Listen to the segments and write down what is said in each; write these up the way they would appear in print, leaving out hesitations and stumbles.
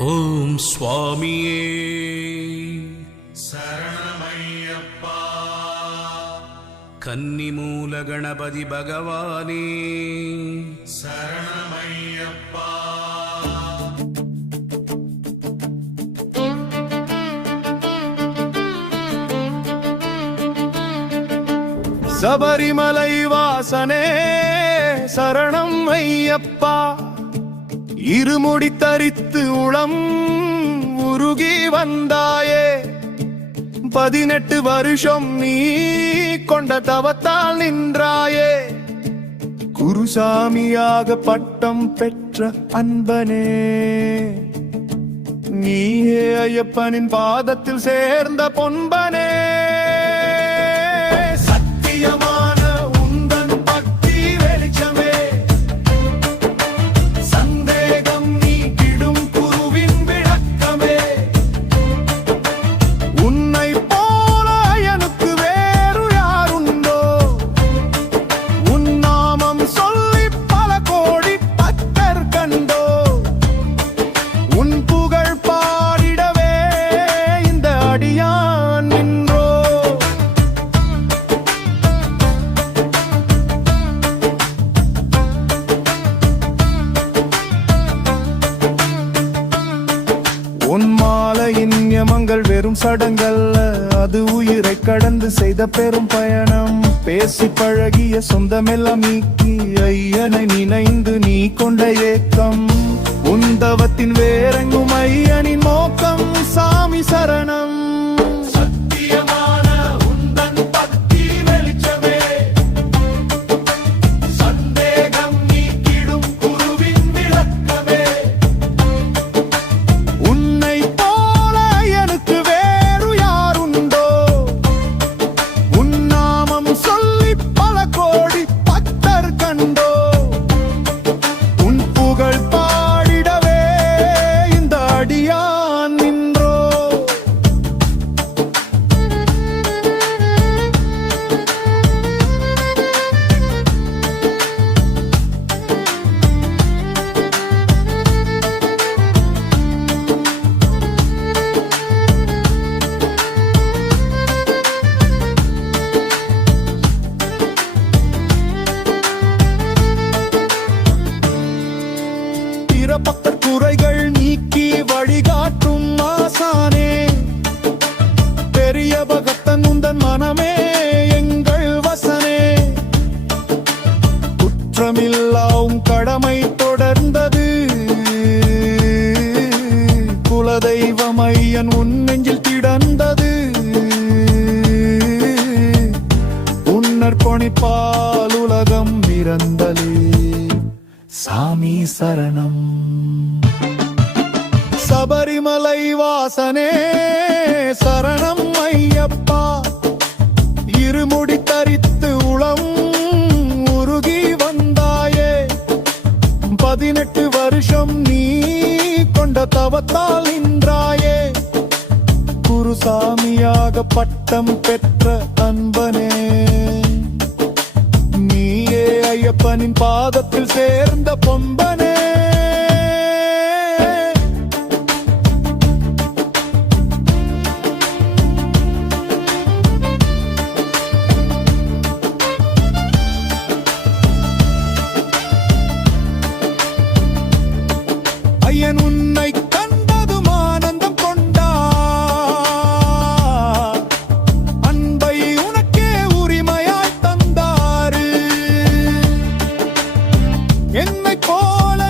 ஓம் சுவாமியே சரணமையப்பா. கன்னிமூல கணபதி பகவானே சரணமையப்பா. சபரிமலை வாசனே சரணம் ஐயப்பா. இருமுடி தரித்து உளம் உருகி வந்தாயே. 18 வருஷம் நீ கொண்ட தவத்தால் நின்றாயே. குருசாமியாக பட்டம் பெற்ற அன்பனே, நீயே ஐயப்பனின் பாதத்தில் சேர்ந்த பொன்பனே. நியமங்கள் வெறும் சடங்கல்ல, அது உயிரை கடந்து செய்த பெரும் பயணம். பேசி பழகிய சொந்தமெல்லாம் நீக்கி ஐயனை நினைந்து நீ கொண்ட ஏக்கம். உந்தவத்தின் வேறெங்கும் ஐயனின் நோக்கம். சாமி சரணம். பக்தர் குறைகள் நீக்கி வழிகாட்டும் ஆசானே. பெரிய பகத்தன் உந்தன் மனமே எங்கள் வசனே. குற்றமில்லாவும் கடமை தொடர்ந்தது. குலதெய்வம் ஐயன் உன் நெஞ்சில் கிடந்தது. உன்னர் கொணிப்பால் உலகம் பிறந்தது. சாமி சரணம். சபரிமலை வாசனே சரணம் ஐயப்பா. இருமுடி தரித்து உளம் உருகி வந்தாயே. 18 வருஷம் நீ கொண்ட தவத்தால் நின்றாயே. குருசாமியாக பட்டம் பெற்ற அன்பனே, ஐயப்பனின் பாதத்தில் சேர்ந்த பொன்பனே. ஐயன் உன்னை கண்டதும் ஆனந்தம் கொண்டா. அன்பை உனக்கே உரிமையாய் தந்தாரு. என்னை போல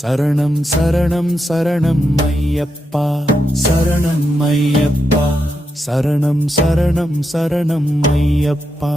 சரணம் சரணம் சரணம் ஐயப்பா சரணம் ஐயப்பா சரணம் சரணம் சரணம் ஐயப்பா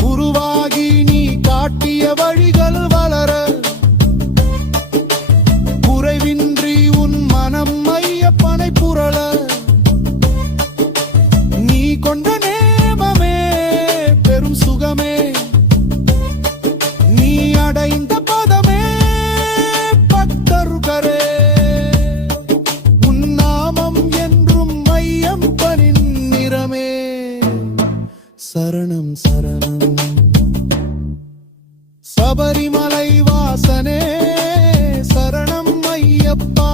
குருவாகி நீ காட்டிய வழிகள் வளர குறைவின்றி உன் மனம் ஐயப்பனை புரள நீ கொண்ட நேமமே பெரும் சுகமே நீ அடைந்த பதமே பக்தருகரே உன் நாமம் என்றும் ஐயப்பனின் நிறமே சரணம் சரணம் சபரிமலை வாசனே சரணம் ஐயப்பா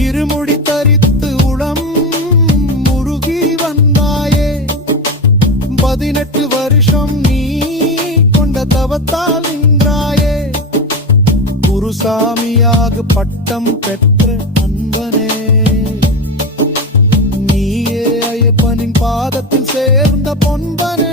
இருமுடி தரித்து உளம் முருகி வந்தாயே 18 வருஷம் நீ கொண்ட தவத்தால் நின்றாயே குருசாமியாக பட்டம் பெற்ற அன்பனே நீயே ஐயப்பனின் பாதத்தில் சேர்ந்த பொன்பனே